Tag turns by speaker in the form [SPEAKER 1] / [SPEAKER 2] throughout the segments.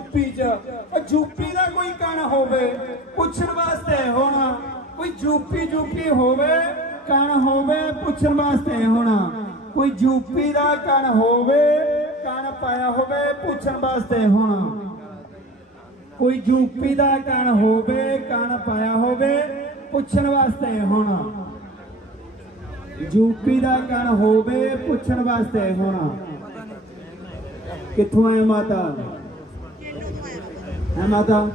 [SPEAKER 1] ਚ। ਯੂਪੀ ਦਾ ਕੋਈ ਕਣ ਹੋਵੇ, ਪੁੱਛਣ ਵਾਸਤੇ ਹੋਣਾ। ਕੋਈ ਯੂਪੀ ਯੂਪੀ ਹੋਵੇ, ਕਣ ਹੋਵੇ, ਪੁੱਛਣ ਵਾਸਤੇ ਹੋਣਾ। ਕੋਈ ਯੂਪੀ ਦਾ ਕਣ ਹੋਵੇ, ਕਣ ਪਾਇਆ ਹੋਵੇ, ਪੁੱਛਣ ਵਾਸਤੇ ਹੋਣਾ। ਕੋਈ ਯੂਪੀ ਦਾ ਕਣ ਹੋਵੇ, ਕਣ ਪਾਇਆ ਹੋਵੇ, ਪੁੱਛਣ ਵਾਸਤੇ ਹੋਣਾ। ਯੂਪੀ ਦਾ ਕਣ ਹੋਵੇ, ਪੁੱਛਣ ਵਾਸਤੇ ਹੋਣਾ। ਕਿੱਥੋਂ ਆਏ ਮਾਤਾ? ਹੈ ਮਾਤਾ?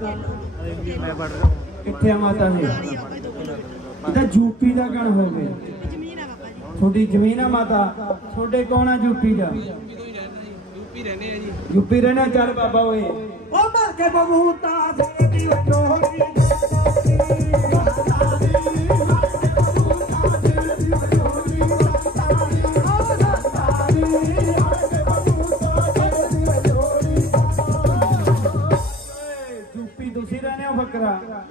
[SPEAKER 1] ਕਿੱਥੇ ਆ ਮਾਤਾ ਹੈ ਇਹ ਤਾਂ ਯੂਪੀ ਦਾ ਕਣ ਹੋਵੇ ਤੁਹਾਡੀ ਜ਼ਮੀਨ ਆ ਮਾਤਾ। ਤੁਹਾਡੇ ਕੌਣ ਆ ਯੂਪੀ ਦਾ?
[SPEAKER 2] ਯੂਪੀ ਰਹਿੰਦੇ ਆ ਜੀ।
[SPEAKER 1] ਯੂਪੀ ਰਹਿਣਾ ਚੱਲ ਬਾਬਾ ਓਏ।
[SPEAKER 3] ਉਹ ਮਰ ਕੇ ਬਬੂਤਾ ਦੇ ਦੀ ਚੋਰੀ
[SPEAKER 1] ਫਕਰਾ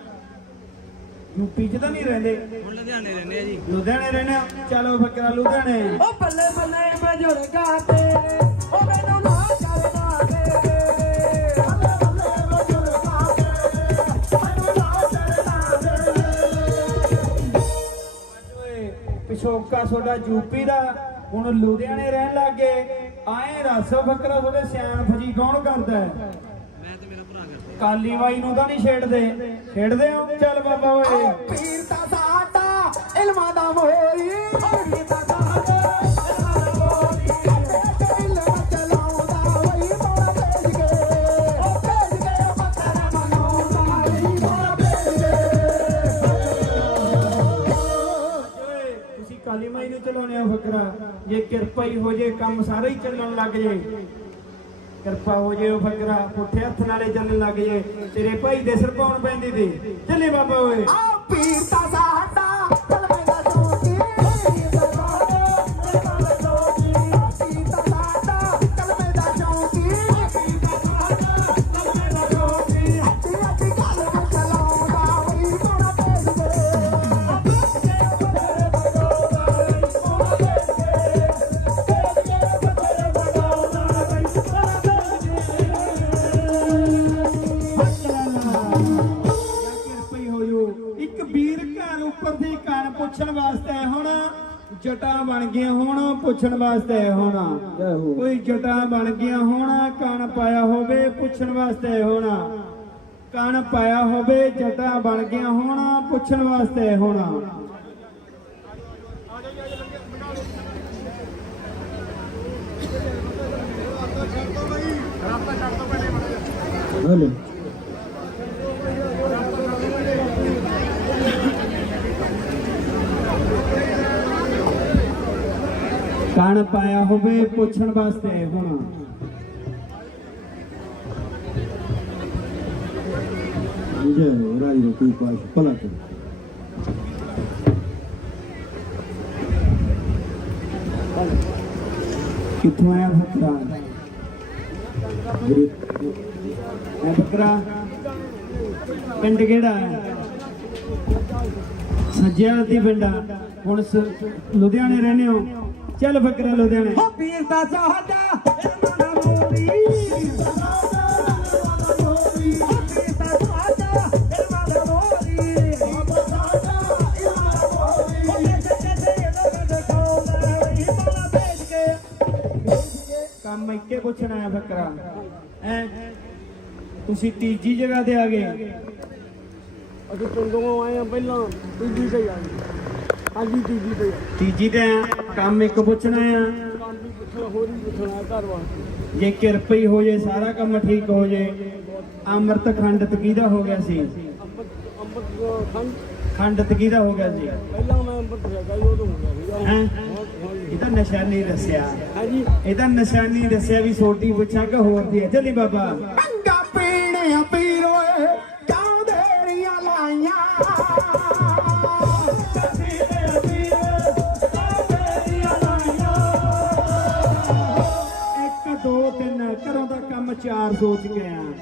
[SPEAKER 1] ਯੂਪੀ ਚ ਤਾਂ ਨਹੀਂ ਰਹਿੰਦੇ।
[SPEAKER 2] ਹੁਣ ਲੁਧਿਆਣੇ ਰਹਿੰਦੇ ਆ ਜੀ।
[SPEAKER 1] ਲੁਧਿਆਣੇ ਰਹਿੰਦੇ ਹੋ ਚਲੋ ਫਕਰਾ ਲੁਧਿਆਣੇ।
[SPEAKER 3] ਉਹ ਬੱਲੇ ਬੱਲੇ ਬਜ਼ੁਰਗਾ ਤੇਰੇ ਉਹ ਮੈਨੂੰ ਨਾ
[SPEAKER 1] ਪਿਛੋਕਾ ਤੁਹਾਡਾ ਯੂਪੀ ਦਾ। ਹੁਣ ਲੁਧਿਆਣੇ ਰਹਿਣ ਲੱਗੇ ਆਏ ਰਸੋ ਫਕਰਾ ਤੁਹਾਡੇ ਸਿਆਣ ਫਜੀ ਕੌਣ ਕਰਦਾ ਹੈ
[SPEAKER 2] ਮੈਂ ਤੇ ਮੇਰਾ ਭਰਾ ਕਰਦੇ
[SPEAKER 1] ਕਾਲੀ ਬਾਈ ਨੂੰ ਤਾਂ ਨਹੀਂ ਛੇੜਦੇ। ਛੇੜਦੇ ਹੋ ਚੱਲ ਬਾਬਾ ਓਏ।
[SPEAKER 3] ਪੀਰ ਦਾ ਸਾਡਾ ਇਲਮਾਂ ਦਾ ਮੋਰੀ ਪੀਰ ਦਾ
[SPEAKER 1] ਕਾਲੀ ਮਾਈ ਨੂੰ ਚਲਾਉਣੇ ਹੋ ਫਕਰਾ। ਜੇ ਕਿਰਪਾ ਹੀ ਹੋ ਜੇ ਕੰਮ ਸਾਰਾ ਹੀ ਚੱਲਣ ਲੱਗ ਜੇ। ਕਿਰਪਾ ਹੋ ਜੇ ਉਹ ਫਕਰਾ, ਪੁੱਠੇ ਹੱਥ ਨਾਲੇ ਚੱਲਣ ਲੱਗ ਜੇ। ਤੇਰੇ ਭਾਈ ਦੇ ਸਿਰ ਪਾਉਣ ਪੈਂਦੀ ਤੇ। ਚੱਲੇ ਬਾਬਾ ਓਏ।
[SPEAKER 3] ਆ ਪੀਰ
[SPEAKER 1] ਵੀਰ ਘਰ ਉੱਪਰ ਦੀ ਕਾਨ ਪੁੱਛਣ ਵਾਸਤੇ ਹੁਣ ਜਟਾਂ ਬਣ ਗਈਆਂ ਹੁਣ ਪੁੱਛਣ ਵਾਸਤੇ ਹੁਣ। ਕੋਈ ਜਟਾਂ ਬਣ ਗਈਆਂ ਹੁਣ ਕਾਨ ਪਾਇਆ ਹੋਵੇ ਪੁੱਛਣ ਵਾਸਤੇ ਹੁਣ। ਕਾਨ ਪਾਇਆ ਹੋਵੇ ਜਟਾਂ ਬਣ ਗਈਆਂ ਹੁਣ ਪੁੱਛਣ ਵਾਸਤੇ ਹੁਣ। ਹਲੋ। ਕਣ ਪਾਇਆ ਹੋਵੇ ਪੁੱਛਣ ਵਾਸਤੇ ਹੁਣ।
[SPEAKER 4] ਜੈ ਰਾਜ ਦਾ ਕੋਈ ਪਾਸ ਭਲਾ ਕਰ।
[SPEAKER 1] ਕਿੱਥੋਂ ਆਇਆ
[SPEAKER 4] ਗੁਰੂ
[SPEAKER 1] ਐ ਫਕਰਾ ਪਿੰਡ ਕਿਹੜਾ ਹੈ? ਸੱਜਿਆ ਦੀ ਪਿੰਡਾ ਹੁਣ ਲੁਧਿਆਣੇ ਰਹਿੰਦੇ ਹੋ? ਚੱਲ ਫਕਰਾ ਲੁਧਿਆਣੇ।
[SPEAKER 3] ਹੋ ਪੀਰ ਦਾ ਸਾਡਾ ਇਲਮਾਂ ਦਾ ਮੋਰੀ।
[SPEAKER 1] ਕੰਮ ਇੱਕੇ ਪੁੱਛਣਾ ਹੈ ਫਕਰਾ ਐ ਤੁਸੀਂ ਤੀਜੀ ਜਗ੍ਹਾ ਤੇ ਆ ਗਏ।
[SPEAKER 3] ਅਸੀਂ ਪਿੰਡੋਂ ਆਏ ਆ ਪਹਿਲਾਂ ਤੀਜੀ ਤੇ ਆਏ ਹਾਂਜੀ ਤੀਜੀ ਤੇ
[SPEAKER 1] ਤੀਜੀ ਤੇ ਆ, ਕੰਮ ਇੱਕ ਪੁੱਛਣਾ ਆ।
[SPEAKER 3] ਕੰਮ ਵੀ ਪੁੱਛਣਾ ਹੋਰ ਵੀ ਪੁੱਛਣਾ ਘਰ ਵਾਸਤੇ
[SPEAKER 1] ਜੇ ਕਿਰਪਾ ਹੀ ਹੋ ਜੇ ਸਾਰਾ ਕੰਮ ਠੀਕ ਹੋ ਜੇ। ਅੰਮ੍ਰਿਤ ਖੰਡਤ ਕਿਹਦਾ ਹੋ ਗਿਆ ਸੀ।
[SPEAKER 3] ਅੰਮ੍ਰਿਤ ਖੰਡ
[SPEAKER 1] ਖੰਡਤ ਕਿਹਦਾ ਹੋ ਗਿਆ ਸੀ।
[SPEAKER 3] ਪਹਿਲਾਂ ਮੈਂ ਅੰਮ੍ਰਿਤ ਛਕਾ ਜੀ ਉਦੋਂ ਹੋ? ਗਿਆ
[SPEAKER 1] ਇਹ ਤਾਂ ਨਿਸ਼ਾਨੀ ਦੱਸਿਆ।
[SPEAKER 3] ਹਾਂਜੀ।
[SPEAKER 1] ਇਹ ਤਾਂ ਨਿਸ਼ਾਨੀ ਦੱਸਿਆ ਵੀ ਛੋਟੀ ਪੁੱਛਾਂ ਕਿ ਹੋਰ ਦੀ ਹੈ। ਚੱਲੀ ਬਾਬਾ। 400 ਚ